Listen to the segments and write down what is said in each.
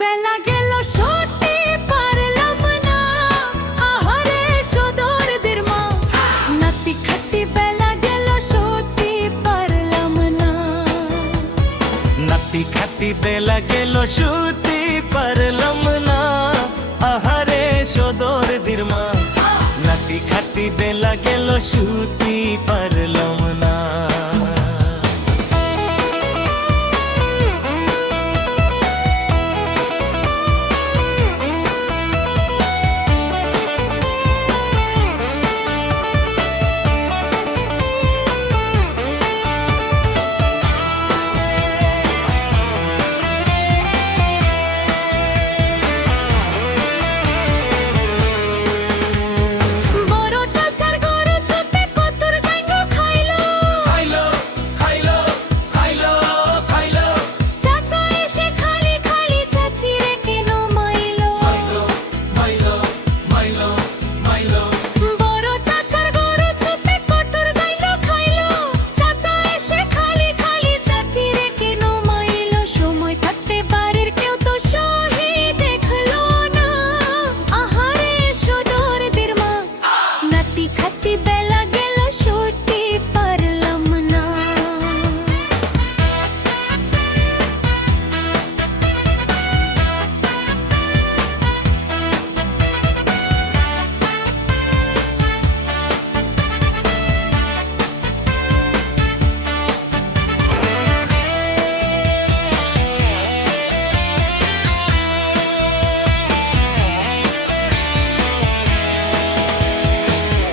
বেলা গেল সত্যি পারলাম না, আহারে সদরদের মা। নাতি খাতি বেলা গেল সত্যি পারলাম না। নাতি খাতি বেলা গেল সত্যি পারলাম না, আহারে সদরদের মা। নাতি খাতি বেলা গেল সত্যি পারলাম না।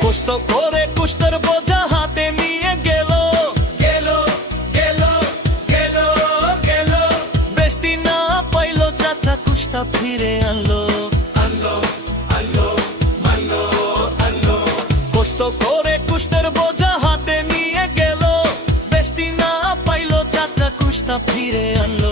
কষ্ট করে কুষ্ঠের বোঝা হাতে নিয়ে গেল গেল গেল গেল গেল। বেশি না পাইলো চাচা কুষ্টা ফিরে আনলো আনলো আনলো আনলো আনলো। কষ্ট করে কুষ্ঠের বোঝা হাতে নিয়ে গেল, বেশি না পাইলো চাচা কুষ্টা ফিরে আনলো।